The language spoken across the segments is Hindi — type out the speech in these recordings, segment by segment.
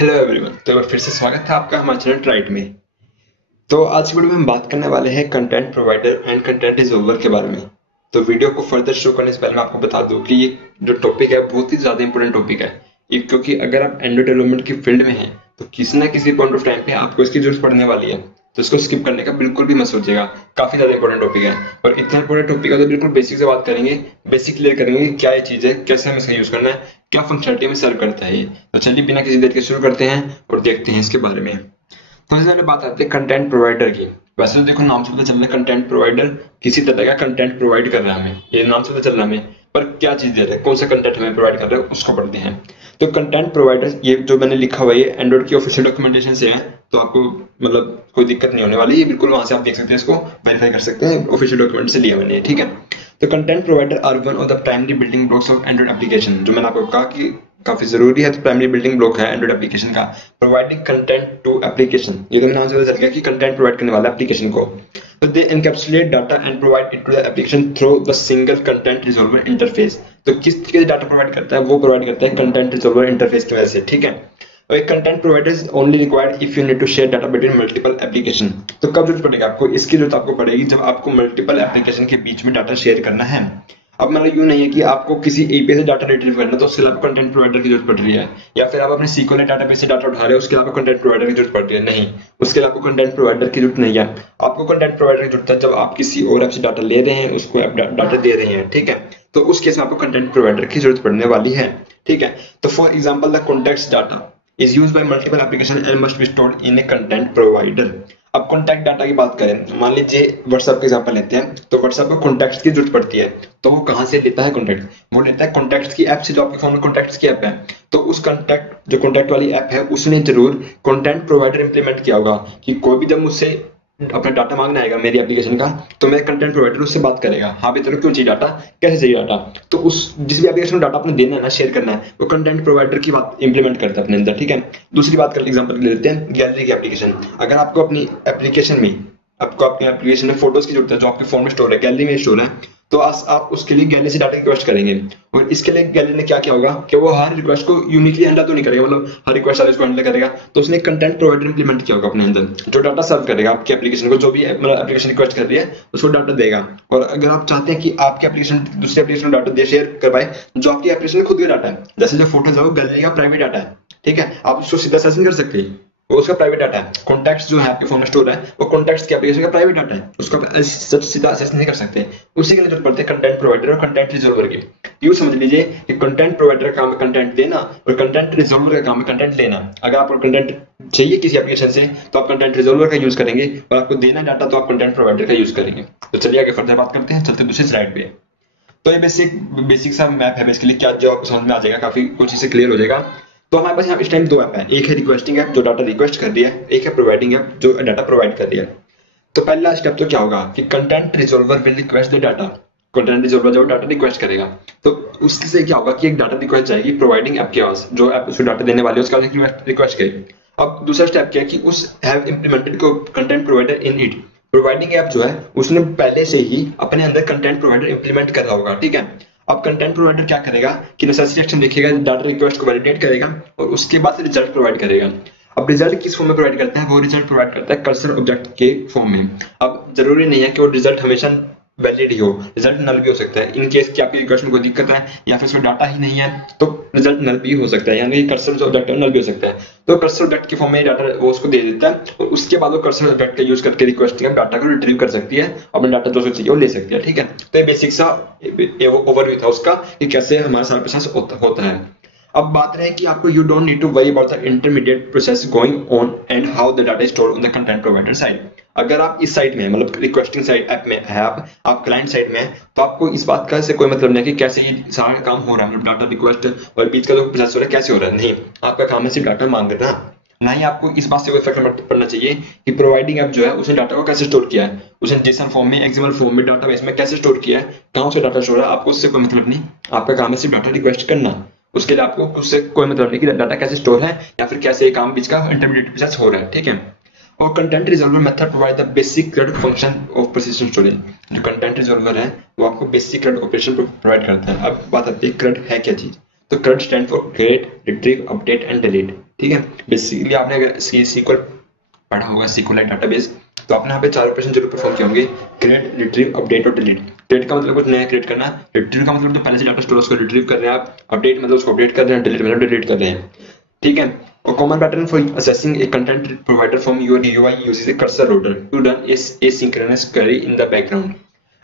Hello everyone. तो एक बार फिर से स्वागत है आपका हमारे चैनल ट्राइट में। तो आज की वीडियो में हम बात करने वाले हैं content provider and content resolver के बारे में। तो वीडियो को फर्दर शुरू करने से पहले मैं आपको बता दूं कि ये जो टॉपिक है बहुत ही ज्यादा इंपॉर्टेंट टॉपिक है ये, क्योंकि अगर आप एंड्रॉइड डेवलपमेंट की फील्ड में हैं तो किसी ना किसी पॉइंट ऑफ टाइम पे आपको इसकी जरूरत पड़ने वाली है। तो इसको स्किप करने का बिल्कुल भी मत सोचिएगा, काफी ज्यादा इंपॉर्टेंट टॉपिक है। और इतना इंपॉर्टेंट टॉपिक है तो बिल्कुल बेसिक से बात करेंगे, बेसिक क्लियर करेंगे कि क्या ये चीज है, कैसे हमें इसका यूज करना है, क्या फंक्शनलिटी में सर्व करता है ये। तो चलिए बिना किसी देर के शुरू करते हैं और देखते हैं इसके बारे में। तो सबसे पहले बात आती है कंटेंट प्रोवाइडर की। वैसे तो देखो नाम से पता चल रहा है कंटेंट प्रोवाइडर किसी तरह का कंटेंट प्रोवाइड कर रहा है हमें, ये नाम से पता चल रहा है हमें, पर क्या चीज दे रहा है, कौन सा कंटेंट हमें प्रोवाइड कर रहा है उसको पढ़ते हैं। तो कंटेंट प्रोवाइडर ये जो मैंने लिखा हुआ है ये एंड्रॉइड की ऑफिशियल डॉक्यूमेंटेशन से है, तो आपको मतलब कोई दिक्कत नहीं होने वाली, ये बिल्कुल वहां से आप देख सकते हैं, इसको वेरीफाई कर सकते हैं, ऑफिशियल डॉक्यूमेंट से लिया मैंने, ठीक है। तो content provider are one of the primary building blocks of Android application, जो मैंने आपको कहा कि काफी जरूरी है, तो प्राइमरी बिल्डिंग ब्लॉक है एंड्रॉइड एप्लीकेशन का। प्रोवाइडिंग कंटेंट टू एप्लीकेशन, ये तो नाम से पता चल गया कि कंटेंट प्रोवाइड करने वाला एप्लीकेशन को। तो they encapsulate data and provide it to the application through the single content resolver interface. तो किस तरीके से डाटा प्रोवाइड करता है, वो प्रोवाइड करता है कंटेंट रिजॉल्वर इंटरफेस की वजह से, ठीक है। और एक content provider is only required if you need to share data between multiple application. तो कब जरूरत पड़ेगा आपको, इसकी जरूरत आपको पड़ेगी जब आपको मल्टीपल एप्लीकेशन के बीच में डाटा शेयर करना है। अब मतलब यूं नहीं है कि आपको किसी एपीआई से डाटा रिट्रीव करना तो उसके लिए आपको कंटेंट प्रोवाइडर की जरूरत पड़ रही है, या फिर आप अपने SQL डाटाबेस से डाटा उठा रहे हो उसके लिए आपको कंटेंट प्रोवाइडर की जरूरत पड़ रही है, नहीं, उसके लिए आपको कंटेंट प्रोवाइडर की जरूरत नहीं है। आपको कंटेंट प्रोवाइडर की जरूरत है जब आप किसी और ऐप से डाटा ले रहे हैं, उसको ऐप डाटा दे रहे हैं, ठीक है। तो उस केस में आपको कंटेंट प्रोवाइडर की जरूरत पड़ने वाली है, ठीक है। तो for example the context data is used by multiple application and must be stored in a content provider। अब कॉन्टैक्ट डाटा की बात करें, मान लीजिए व्हाट्सएप का एग्जांपल लेते हैं, तो व्हाट्सएप को कॉन्टैक्ट्स की जरूरत पड़ती है, तो वो कहां से लेता है कॉन्टैक्ट, वो लेता है कॉन्टैक्ट्स की ऐप से, जो आपके फोन में कॉन्टैक्ट्स की ऐप है। तो उस कॉन्टैक्ट जो कॉन्टैक्ट वाली ऐप है उसने जरूर कंटेंट प्रोवाइडर इंप्लीमेंट किया होगा कि कोई भी जब मुझसे अपना डाटा मांगना आएगा मेरी एप्लीकेशन का, तो मेरा कंटेंट प्रोवाइडर उससे बात करेगा, हाँ भी तेरे को क्यों चाहिए डाटा, कैसे चाहिए डाटा। तो उस जिस भी एप्लीकेशन को डाटा आपने देना है ना, शेयर करना है, वो कंटेंट प्रोवाइडर की बात इंप्लीमेंट करता है अपने अंदर, ठीक है। दूसरी बात कर एग्जांपल ले लेते हैं गैलरी की एप्लीकेशन। अगर आपको अपनी एप्लीकेशन में फोटोज की जरूरत है जो आपके फोन में स्टोर है, गैलरी में स्टोर है, तो आप उसके लिए गैलरी से डाटा रिक्वेस्ट करेंगे, और इसके लिए गैलरी ने क्या किया होगा कि वो हर रिक्वेस्ट को यूनिकली हैंडल तो नहीं करेगा, मतलब हर रिक्वेस्ट वाले उसको हैंडल करेगा, तो उसने कंटेंट प्रोवाइडर इंप्लीमेंट किया होगा अपने अंदर, जो डाटा सर्व करेगा आपकी एप्लीकेशन को, जो भी मतलब एप्लीकेशन रिक्वेस्ट कर रही है उसको डाटा देगा। और अगर आप चाहते हैं कि आपकी एप्लीकेशन दूसरे एप्लीकेशन डाटा दे शेयर करवाए, जो आपकी एप्लीकेशन खुद का डाटा है, जैसे जो फोटोज है वो गैलरी का प्राइवेट डाटा है, ठीक है, आप उसको सीधा सेशन कर सकते हैं, वो उसका प्राइवेट डाटा है। कॉन्टैक्ट्स जो है आपके फोन में स्टोर है वो कॉन्टैक्ट्स की एप्लीकेशन का प्राइवेट डाटा है, उसको आप सीधा एक्सेस नहीं कर सकते। उसी के लिए जरूरत पड़ती है कंटेंट प्रोवाइडर और कंटेंट रिजॉल्वर की। यूं समझ लीजिए कि कंटेंट प्रोवाइडर का काम है कंटेंट देना और कंटेंट रिजॉल्वर का काम है कंटेंट लेना। अगर आपको कंटेंट चाहिए किसी एप्लीकेशन से तो आप कंटेंट रिजॉल्वर का यूज करेंगे, और आपको देना डाटा तो आप कंटेंट प्रोवाइडर का यूज करेंगे। तो चलिए आगे फर्दर बात करते हैं, चलते दूसरे स्लाइड पे। तो ये बेसिक सा मैप है बेसिकली, क्या जो आपको समझ में आ जाएगा, काफी कुछ चीजें क्लियर हो जाएगा। तो हमारे पास यहाँ इस टाइम दो ऐप है, एक है रिक्वेस्टिंग ऐप जो डाटा रिक्वेस्ट कर रही है, एक है प्रोवाइडिंग ऐप जो डाटा प्रोवाइड कर रही है। तो पहला स्टेप तो क्या होगा कि content resolver will request the data, content resolver जब डाटा रिक्वेस्ट करेगा तो उससे क्या होगा कि एक डाटा रिक्वेस्ट जाएगी प्रोवाइडिंग ऐप के पास, जो ऐप उसको डाटा देने वाली है उसका रिक्वेस्ट करेगी। अब दूसरा स्टेप क्या है कि उस हैव इंप्लीमेंटेड को content provider in it, providing app जो है उसने पहले से ही अपने अंदर कंटेंट प्रोवाइडर इंप्लीमेंट कर रहा होगा, ठीक है। अब कंटेंट प्रोवाइडर क्या करेगा कि नेसेसरी एक्शन देखेगा, डाटा रिक्वेस्ट को वैलिडेट करेगा और उसके बाद रिजल्ट प्रोवाइड करेगा। अब रिजल्ट किस फॉर्म में प्रोवाइड करता है, वो रिजल्ट प्रोवाइड करता है कर्सर ऑब्जेक्ट के फॉर्म में। अब जरूरी नहीं है कि वो रिजल्ट हमेशा वैलिड ही हो, रिजल्ट नल भी हो सकता है। इन केस की आपकी रिक्वेस्ट में कोई दिक्कत है या फिर उसमें डाटा ही नहीं है तो रिजल्ट नल भी हो सकता है, यानी कर्सर जो ऑब्जेक्ट है नल भी हो सकता है। तो कर्सर ऑब्जेक्ट के फॉर्म में डाटा वो उसको दे देता है और उसके बाद वो कर्सर ऑब्जेक्ट का यूज करके रिक्वेस्टिंग डाटा को रिट्रीव कर सकती है, अपना डाटा जो चाहिए वो ले सकती है, ठीक है। तो ये बेसिक सा ओवरव्यू था उसका कि कैसे हमारे सारे प्रोसेस होता है। अब बात रहे कि आपको you don't need to worry about the intermediate process going on and how the data is stored on the content provider side. अगर आप इस साइड में मतलब रिक्वेस्टिंग साइड ऐप में है, आप क्लाइंट साइड में है, तो आपको इस बात का से कोई मतलब नहीं कि कैसे ये सारा काम हो रहा है, मतलब डाटा रिक्वेस्ट और बीच का जो प्रोसेस हो रहा है कैसे हो रहा है, नहीं, आपका काम है सिर्फ डाटा मांगना। ना ही आपको इस बात से कोई फर्क पड़ना चाहिए कि प्रोवाइडिंग ऐप जो है उसने डाटा को कैसे स्टोर किया है, उसने जेसन फॉर्म में, एक्सएमएल फॉर्म में, डाटाबेस में कैसे स्टोर किया है, कहां से डाटा स्टोर है, आपको उससे कोई मतलब नहीं। आपका काम है सिर्फ डाटा रिक्वेस्ट करना, उसके लिए आपको उससे कोई मतलब नहीं कि डाटा कैसे स्टोर है या फिर कैसे ये काम बीच का इंटरमीडिएट प्रोसेस हो रहा है, ठीक है। और content resolver method provide the basic CRUD function of precision storage. जो कंटेंट रिजॉल्वर है वो आपको बेसिक CRUD ऑपरेशन प्रोवाइड करता है। अब बात आती है CRUD है क्या चीज। तो CRUD stand for create, retrieve, update and delete. ठीक है, बेसिकली आपने अगर SQL पढ़ा होगा, SQLite डाटाबेस, तो आपने यहाँ पे 4 ऑपरेशन जरूर परफॉर्म किए होंगे, क्रिएट, रिट्रीव, अपडेट और डिलीट। क्रिएट का मतलब कुछ नया क्रिएट करना, रिट्रीव का मतलब तो पहले से डाटा स्टोर उसको रिट्रीव कर रहे हैं आप, अपडेट मतलब उसको अपडेट कर रहे हैं, डिलीट मतलब डिलीट कर रहे हैं। ठीक है, और common pattern for assessing a content provider from your UI uses a cursor loader to run asynchronous query in the background.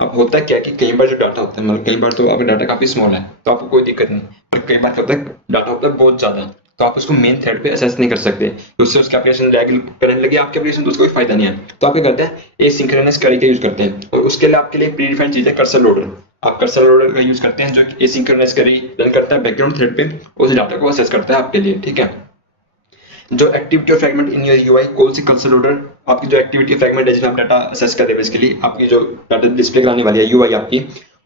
अब होता क्या है कि कई बार जो डाटा होता है, मतलब कई बार तो आपका डाटा काफी स्मॉल है तो आपको कोई दिक्कत नहीं, पर कई बार होता है डाटा होता है बहुत ज्यादा, तो आप उसको मेन थ्रेड पे असेस नहीं कर सकते, तो उससे उसका एप्लीकेशन लैग करने लगे आपके एप्लीकेशन, तो उसको कोई फायदा नहीं है। तो आप क्या करते हैं, एसिंक्रोनस क्वेरी का यूज करते हैं, और उसके लिए आपके लिए प्री डिफाइंड चीज है कर्सर लोडर। आप कर्सर लोडर का यूज करते हैं जो एसिंक्रोनस क्वेरी रन करता है बैकग्राउंड थ्रेड पे, उस डाटा को असेस करता है आपके लिए। ठीक है, जो एक्टिविटी और फ्रैगमेंट इन योर UI कौन सी कर्सर लोडर, आपकी जो एक्टिविटी फ्रैगमेंट है जिसमें आप डाटा असेस कर रहे हैं, बेसिकली आपकी जो डाटा डिस्प्ले कराने वाली है UI आपकी,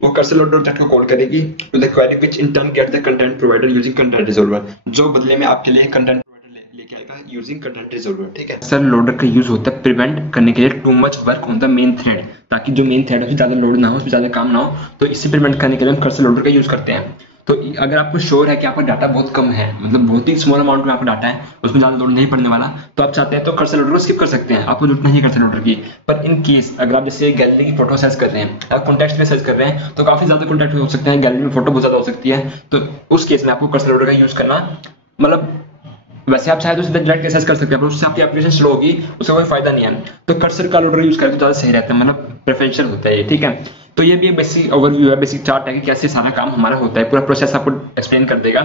वो कर्सर लोडर ऑब्जेक्ट को कॉल करेगी to the query which in turn get the content provider using content resolver, जो बदले में आपके लिए कंटेंट प्रोवाइडर लेके आएगा यूजिंग कंटेंट रिजॉल्वर। ठीक है, कर्सर लोडर का यूज होता है प्रिवेंट करने के लिए too much work on the main thread, ताकि जो मेन थ्रेड है उसमें ज्यादा लोड ना हो, उसमें ज्यादा काम ना हो, तो इससे प्रिवेंट करने के लिए हम कर्सर लोडर का यूज करते हैं। तो अगर आपको श्योर है कि आपका डाटा बहुत कम है, मतलब बहुत ही स्मॉल अमाउंट में आपका डाटा है, उसमें ज्यादा लोड नहीं पड़ने वाला, तो आप चाहते हैं तो कर्सर लोडर को स्किप कर सकते हैं, आपको जरूरत नहीं है कर्सर लोडर की। पर इन केस अगर आप जैसे गैलरी की फोटो सर्च कर रहे हैं, आप कॉन्टेक्स्ट में सर्च कर रहे हैं, तो काफी ज्यादा कॉन्टेक्ट हो सकते हैं, गैलरी में फोटो बहुत ज्यादा हो सकती है, तो उस केस में आपको कर्सर लोडर का यूज करना, मतलब वैसे आप शायद उसे डायरेक्ट एक्सेस कर सकते हैं, पर उससे आपकी एप्लीकेशन स्लो होगी, उससे कोई फायदा नहीं है। तो कर्सर का लोडर यूज करके तो ज्यादा सही रहता है, मतलब प्रेफरेंशियल होता है ये। ठीक है, तो ये भी एक बेसिक ओवरव्यू है, बेसिक चार्ट है कि कैसे सारा काम हमारा होता है, पूरा प्रोसेस आपको एक्सप्लेन कर देगा।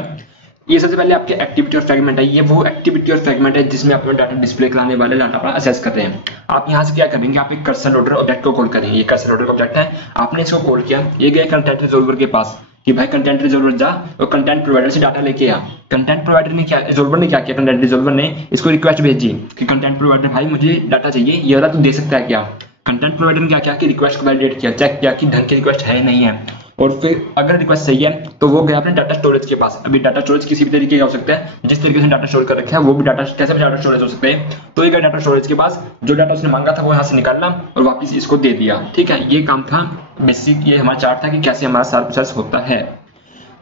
ये सबसे पहले आपके एक्टिविटी और फ्रैगमेंट है, ये वो एक्टिविटी और फ्रैगमेंट है जिसमें आप डाटा डिस्प्ले कराने वाले डाटा पर असेस कर रहे हैं। आप यहाँ से क्या करेंगे, आप एक कर्सर लोडर ऑब्जेक्ट को कॉल करेंगे, ये कर्सर लोडर ऑब्जेक्ट है, आपने इसको कॉल किया, ये गया कंटेंट रिजॉल्वर के पास कि भाई कंटेंट रिजॉल्वर जा और कंटेंट प्रोवाइडर से डाटा लेके आ। कंटेंट प्रोवाइडर ने क्या, रिजॉल्वर ने क्या किया, कंटेंट रिजॉल्वर ने इसको रिक्वेस्ट भेजी कि कंटेंट प्रोवाइडर भाई मुझे डाटा चाहिए, ये वाला तू दे सकता है क्या। कंटेंट प्रोवाइडर ने क्या किया कि रिक्वेस्ट को वैलिडेट किया, चेक किया कि ढंग की रिक्वेस्ट है नहीं है, और फिर अगर रिक्वेस्ट सही है तो वो गया अपने डाटा स्टोरेज के पास। अभी डाटा स्टोरेज किसी भी तरीके का हो सकता है, जिस तरीके से डाटा स्टोर कर रखा है वो भी डाटा कैसे भी डाटा स्टोरेज हो सकता है। तो ये गया डाटा स्टोरेज के पास, जो डाटा उसने मांगा था वो यहाँ से निकालना और वापस इसको दे दिया। ठीक है, ये काम था बेसिक, ये हमारा चार्ट था कि कैसे हमारा सारा प्रोसेस होता है।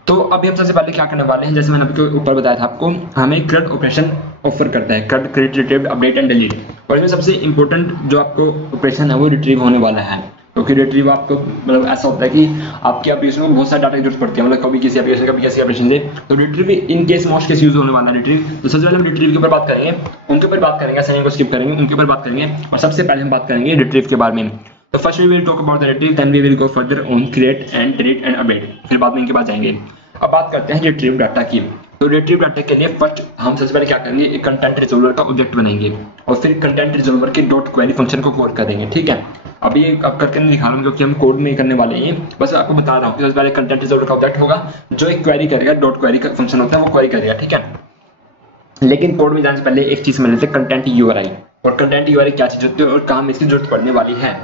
तो अभी हम सबसे पहले क्या करने वाले हैं, जैसे मैंने अभी ऊपर बताया था आपको, हमें CRUD ऑपरेशन ऑफर करता है, CRUD create, retrieve, update and delete, और इसमें सबसे इंपॉर्टेंट जो आपको ऑपरेशन है वो रिट्रीव होने वाला है, क्योंकि रिट्रीव आपको मतलब ऐसा होता है कि आपकी एप्लीकेशन को बहुत सारे डाटा की जरूरत पड़ती है, मतलब कभी किसी एप्लीकेशन कभी किसी एप्लीकेशन से, तो retrieve in case most case use होने वाला है रिट्रीव। तो सबसे पहले हम रिट्रीव के ऊपर बात करेंगे, उनके ऊपर बात करेंगे, असाइनिंग को स्किप करेंगे, उनके ऊपर बात करेंगे, और सबसे पहले हम बात करेंगे रिट्रीव के बारे में। तो first we will talk about the retrieve, then we will go further on create and delete and update, फिर बाद में इनके बाद जाएंगे। अब बात करते हैं रिट्रीव डाटा की। तो रिट्रीव डाटा के लिए फर्स्ट हम सबसे पहले क्या करेंगे, एक कंटेंट रिजॉल्वर का ऑब्जेक्ट बनाएंगे और फिर कंटेंट रिजॉल्वर के डॉट क्वेरी फंक्शन को कॉल करेंगे। ठीक है, अभी अब करके नहीं दिखा रहा हूँ क्योंकि हम कोड में ही करने वाले हैं, बस आपको बता रहा हूँ कि सबसे पहले कंटेंट रिजॉल्वर का ऑब्जेक्ट होगा जो एक क्वेरी करेगा, डॉट क्वेरी का फंक्शन होता है वो क्वेरी करेगा। ठीक है, लेकिन कोड में जाने से पहले एक चीज समझ लेते हैं, कंटेंट URI। और कंटेंट URI क्या चीज होती है और कहाँ में इसकी जरूरत पड़ने वाली है।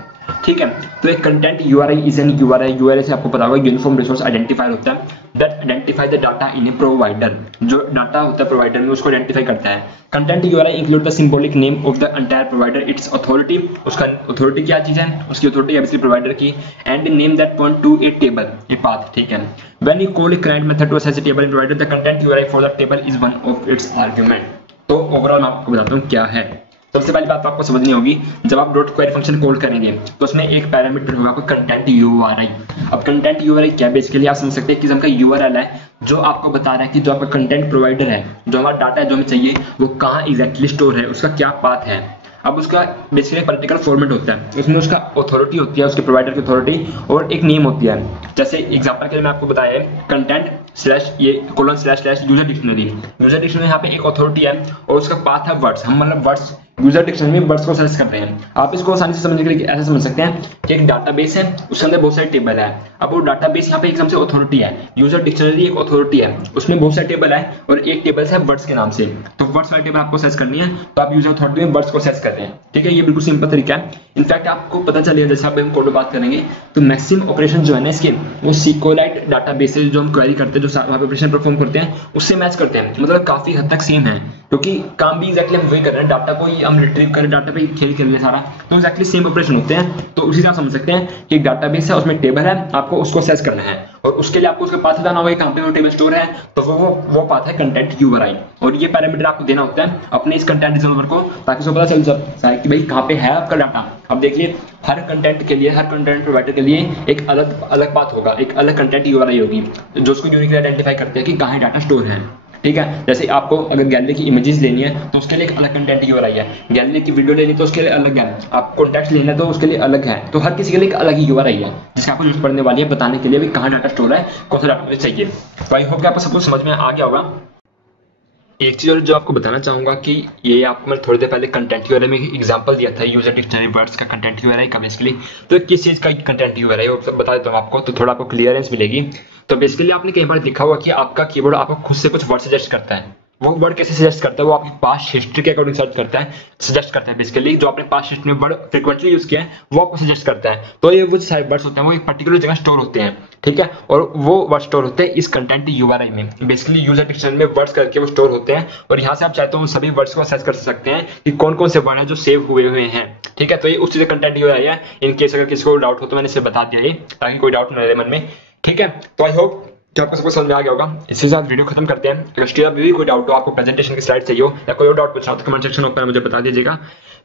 ठीक है, तो एक content URI is an URI से आपको पता होगा यूनिफॉर्म रिसोर्स आइडेंटिफायर होता है that identify the data in a provider, जो डाटा होता है प्रोवाइडर में उसको आइडेंटिफाई करता है। Content URI include the symbolic name of the entire provider, its authority, उसका अथॉरिटी क्या चीज है, उसकी अथॉरिटी है प्रोवाइडर की, and name that point to a table, a path. ठीक है, when you call a client method to access a table in provider, the content URI for the table is one of its argument. तो ओवरऑल मैं आपको बताता हूँ क्या है। सबसे पहली बात तो आपको समझनी होगी, जब आप डॉट क्वेरी फंक्शन कॉल करेंगे तो उसमें एक पैरामीटर होगा आपका कंटेंट URI। अब कंटेंट URI क्या, बेसिकली आप समझ सकते हैं कि किस्म का URL है जो आपको बता रहा है कि जो आपका कंटेंट प्रोवाइडर है, जो हमारा डाटा है जो हमें चाहिए वो कहाँ एग्जैक्टली स्टोर है, उसका क्या पाथ है। अब उसका बेसिकली पर्टिकुलर फॉर्मेट होता है, उसमें उसका अथॉरिटी होती है, उसके प्रोवाइडर की अथॉरिटी, और एक नेम होती है। जैसे एग्जांपल के लिए मैं आपको बताया है कंटेंट स्लैश ये colon slash slash user dictionary. User dictionary यहाँ पे एक अथॉरिटी है और उसका पाथ है वर्ड्स, हम मतलब वर्ड्स यूजर डिक्शनरी में वर्ड्स को सर्च कर रहे हैं। आप इसको आसानी से समझने के लिए ऐसा समझ सकते हैं कि एक डाटाबेस है, उसके अंदर बहुत सारे टेबल है। अब वो डाटाबेस यहाँ पे एक से अथॉरिटी है, यूजर डिक्शनरी एक अथॉरिटी है, उसमें बहुत सारे टेबल है और एक टेबल है वर्ड्स के नाम से। तो वर्ड्स वाले टेबल आपको सर्च करनी है तो आप यूजर अथॉरिटी में वर्ड्स को सर्च कर रहे हैं। ठीक है, ये बिल्कुल सिंपल तरीका है। इनफैक्ट आपको पता चलेगा जैसे आप हम कोड में बात करेंगे तो मैक्सिमम ऑपरेशन जो है ना इसके, वो SQLite डाटाबेस जो हम क्वेरी करते हैं, जो वहाँ पे ऑपरेशन परफॉर्म करते हैं उससे मैच करते हैं, मतलब काफी हद तक सेम है, क्योंकि काम भी एक्जैक्टली हम वही कर रहे हैं, डाटा को ही हम रिट्रीव करें, डाटा पे खेल कर लिया सारा, तो एक्जैक्टली सेम ऑपरेशन होते हैं। तो उसी से आप समझ सकते हैं कि एक डाटाबेस है, उसमें टेबल है, आपको उसको एक्सेस करना है और उसके लिए आपको उसका पाथ बताना होगा कहां पे वो टेबल स्टोर है, तो वो पाथ है कंटेंट URI, और ये पैरामीटर आपको देना होता है अपने इस कंटेंट रिजॉल्वर को, ताकि उसको पता चल सकता है कि भाई कहां पे है आपका डाटा। अब देख लिए हर कंटेंट के लिए, हर कंटेंट प्रोवाइडर के लिए एक अलग पाथ होगा, एक अलग कंटेंट URI होगी जो उसको यूनिकली आइडेंटिफाई करते हैं कि कहां डाटा स्टोर है। ठीक है, जैसे आपको अगर गैलरी की इमेजेस लेनी है तो उसके लिए एक अलग कंटेंट URI है, गैलरी की वीडियो लेनी है तो उसके लिए अलग है, आप कॉन्टेक्ट लेना है तो उसके लिए अलग है, तो हर किसी के लिए एक अलग ही URI है जिसका आपको जरूरत पड़ने वाली है बताने के लिए भी कहाँ डाटा स्टोर है, कौन सा डाटा मुझे चाहिए। तो आई होप कि आपको सब कुछ समझ में आ गया होगा। एक चीज और जो आपको बताना चाहूंगा कि ये आपको मैं थोड़ी देर पहले कंटेंट URI में एग्जांपल दिया था यूजर डिक्शनरी वर्ड्स का कंटेंट URI का बेसिकली, तो किस चीज का कंटेंट URI वो सब बता देता हूँ आपको, तो थोड़ा आपको क्लियरेंस मिलेगी। तो बेसिकली आपने कई बार देखा होगा कि आपका कीबोर्ड आपको खुद से कुछ वर्ड सजेस्ट करता है। वो वर्ड कैसे सजेस्ट करता है, वो आपकी पास्ट हिस्ट्री के अकॉर्डिंग सर्च करता है, सजेस्ट करता है बेसिकली जो आपने पास्ट हिस्ट्री में वर्ड फ्रीक्वेंटली यूज किया है वो आपको सजेस्ट करता है। तो ये वो सारे वर्ड्स होते हैं वो एक पर्टिकुलर जगह स्टोर होते हैं, ठीक है, और वो वर्ड स्टोर होते हैं इस कंटेंट URI में, बेसिकली यूजर डिक्शनरी में वर्ड्स करके वो स्टोर होते हैं, और यहाँ से आप चाहते हो सभी वर्ड्स को सर्च कर सकते हैं कि कौन कौन से वर्ड हैं जो सेव हुए हैं। ठीक है, तो ये उस चीज कंटेंट URI है। इन केस अगर किसी को डाउट हो तो मैंने इसे बता दिया ये, ताकि कोई डाउट न रहे मन में। ठीक है, तो आई होप कि आपको सबको समझ में आ गया होगा। इसके साथ वीडियो खत्म करते हैं। अगर स्टिल अभी भी कोई डाउट हो, आपको प्रेजेंटेशन की स्लाइड चाहिए हो या कोई और डाउट पूछना हो तो कमेंट सेक्शन में मुझे बता दीजिएगा,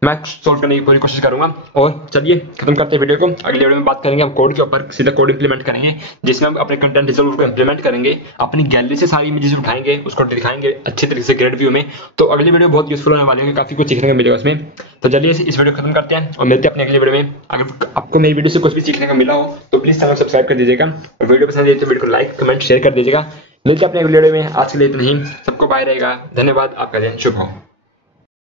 मैं सोल्व करने की पूरी कोशिश करूंगा। और चलिए खत्म करते हैं वीडियो को। अगले वीडियो में बात करेंगे हम कोड के ऊपर, सीधा कोड इंप्लीमेंट करेंगे जिसमें हम अपने कंटेंट रिजॉल्वर को इंप्लीमेंट करेंगे, अपनी गैलरी से सारी इमेजेस उठाएंगे, उसको दिखाएंगे अच्छे तरीके से ग्रेड व्यू में। तो अगली वीडियो बहुत यूजफुल होने वाली है, काफी कुछ सीखने को मिलेगा उसमें। तो चलिए इस वीडियो खत्म करते हैं और मिलते हैं अपने अगले वीडियो में। अगर आपको मेरी वीडियो से कुछ भी सीखने को मिला हो तो प्लीज चैनल सब्सक्राइब कर दीजिएगा, और वीडियो पसंद आई तो वीडियो को लाइक कमेंट शेयर कर दीजिएगा। मिलते हैं अपने वीडियो में। आज के लिए इतना ही, सबको बाय रहेगा, धन्यवाद, आपका दिन शुभ हो।